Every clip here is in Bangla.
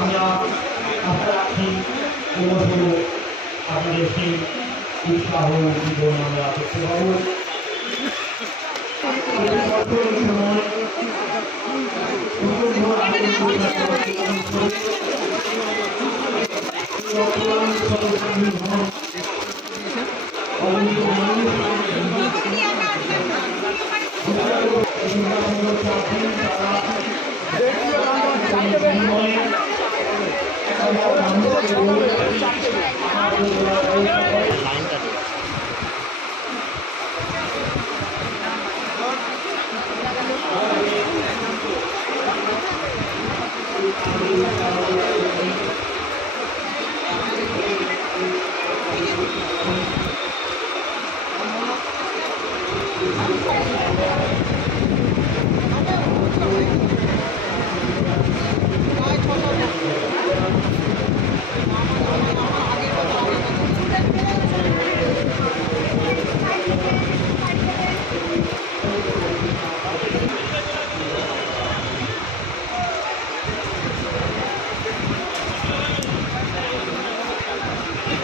আমরা আশা রাখছি এবছরও আপনাদের সেই উৎসাহ জীবন আমরা করতে পারব।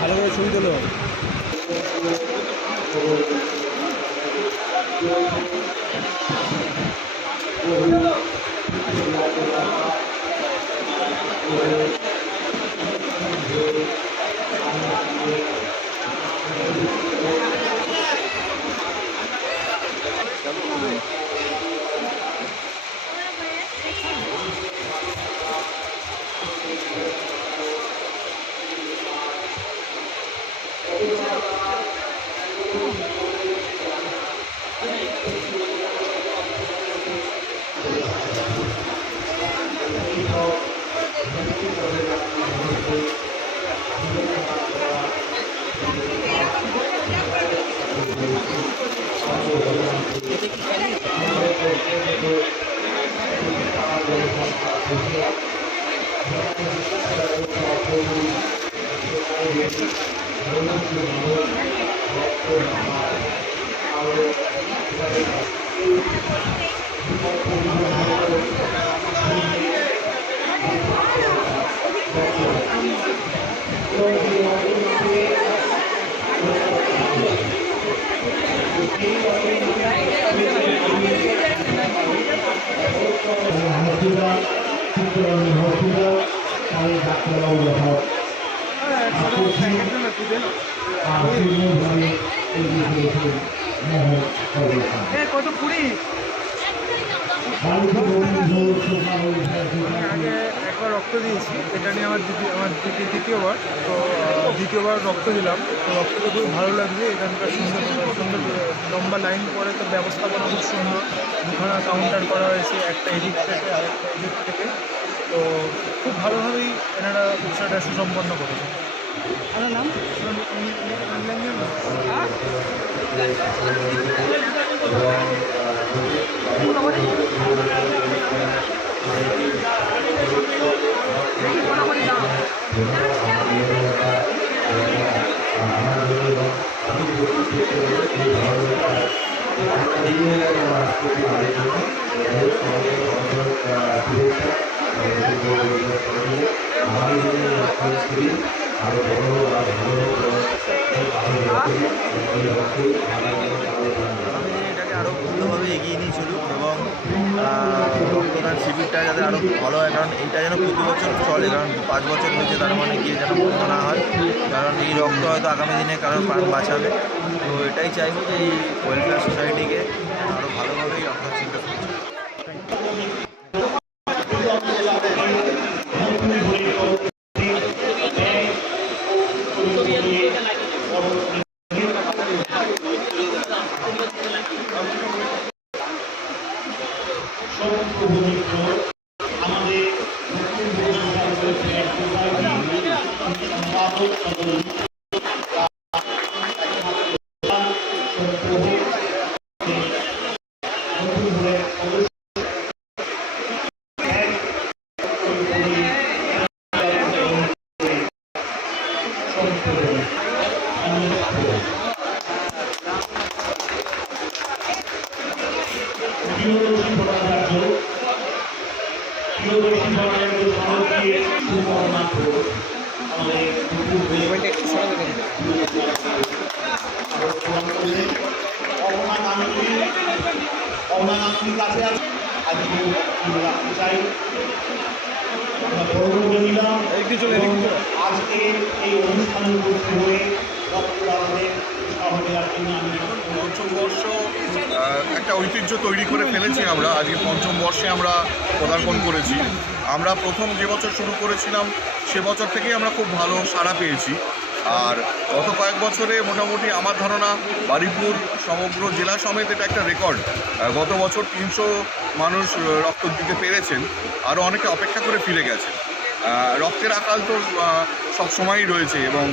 ভালো করে ছবি তোলো। কত কুড়ি আগে একবার রক্ত দিয়েছি, এটা নিয়ে আমার দ্বিতীয়বার। তো দ্বিতীয়বার রক্ত দিলাম, তো রক্তটা খুব ভালো লাগছে। এখানকার সুন্দর সুন্দর লম্বা লাইন পরে, তো ব্যবস্থাপনা খুব সুন্দর। দুখানা কাউন্টার করা হয়েছে, একটা এদিক থেকে আর একটা এদিক থেকে। তো খুব ভালোভাবেই এনারা উৎসবটা সুসম্পন্ন করেছে। আমার নাম এটাকে আরও ভালোভাবে এগিয়ে নিয়ে চলুক এবং রক্তদান শিবিরটা যাতে আরও ভালো হয়, কারণ এইটা যেন প্রতি বছর চলে, কারণ 5 বছর হয়েছে, তার মানে গিয়ে যেন বন্ধ না হয়, কারণ এই রক্ত হয়তো আগামী দিনে কারোর প্রাণ বাঁচাবে। তো এটাই চাইবো যে এই ওয়েলফেয়ার সোসাইটিকে আরও ভালোভাবে এই রক্তদান শিবিরটা করছে। প্রিয়দর্শী ভট্টাচার্য, প্রিয়দর্শী ভট্টাচার্য ভারতীয় আজকে আমরা রাখতে চাই। আমরা পরবর্তী নিলাম আজকে এই অনুষ্ঠান উপস্থিত হয়ে রক্তদানের উৎসাহ দেওয়ার জন্য আমি পঞ্চম বর্ষ একটা ঐতিহ্য তৈরি করে ফেলেছি আমরা। আজকে পঞ্চম বর্ষে আমরা পদার্পণ করেছি। আমরা প্রথম যে বছর শুরু করেছিলাম সে বছর থেকেই আমরা খুব ভালো সাড়া পেয়েছি। আর গত কয়েক বছরে মোটামুটি আমার ধারণা বারুইপুর সমগ্র জেলা সমেত এটা একটা রেকর্ড। গত বছর 300 মানুষ রক্ত দিতে পেরেছেন, আরও অনেকে অপেক্ষা করে ফিরে গেছেন। রক্তের আকাল তো সব সময়ই রয়েছে এবং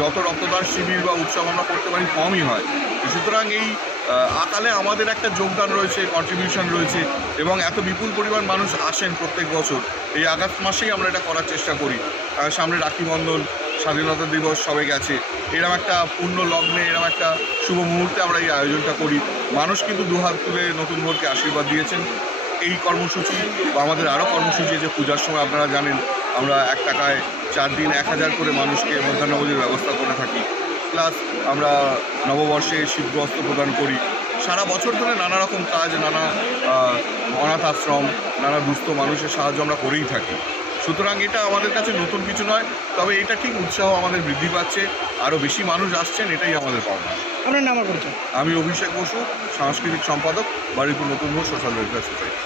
যত রক্তদান শিবির বা উৎসব আমরা করতে পারি কমই হয়। সুতরাং এই আকালে আমাদের একটা যোগদান রয়েছে, কন্ট্রিবিউশন রয়েছে এবং এত বিপুল পরিমাণ মানুষ আসেন প্রত্যেক বছর। এই আগস্ট মাসেই আমরা এটা করার চেষ্টা করি। সামনে রাখি বন্ধন, স্বাধীনতা দিবস সবে গেছে, এরকম একটা পূর্ণ লগ্নে, এরকম একটা শুভ মুহূর্তে আমরা এই আয়োজনটা করি। মানুষ কিন্তু দুহাত তুলে নতুন ভোরকে আশীর্বাদ দিয়েছেন। এই কর্মসূচি বা আমাদের আরও কর্মসূচি, যে পূজার সময় আপনারা জানেন আমরা 1 টাকায় 4 দিন 1000 করে মানুষকে মধ্যাহ্নভোজের ব্যবস্থা করে থাকি। প্লাস আমরা নববর্ষে শীতবস্ত্র প্রদান করি। সারা বছর ধরে নানা রকম কাজ, নানা অনাথ আশ্রম, নানা দুস্থ মানুষের সাহায্য আমরা করেই থাকি। সুতরাং এটা আমাদের কাছে নতুন কিছু নয়, তবে এটা ঠিক উৎসাহ আমাদের বৃদ্ধি পাচ্ছে, আরও বেশি মানুষ আসছেন, এটাই আমাদের পাওনা। আপনার নাম পরিচয়? আমি অভিষেক বসু, সাংস্কৃতিক সম্পাদক, বারুইপুর নতুন ভোর সোশ্যাল ওয়েলফেয়ার সোসাইটি।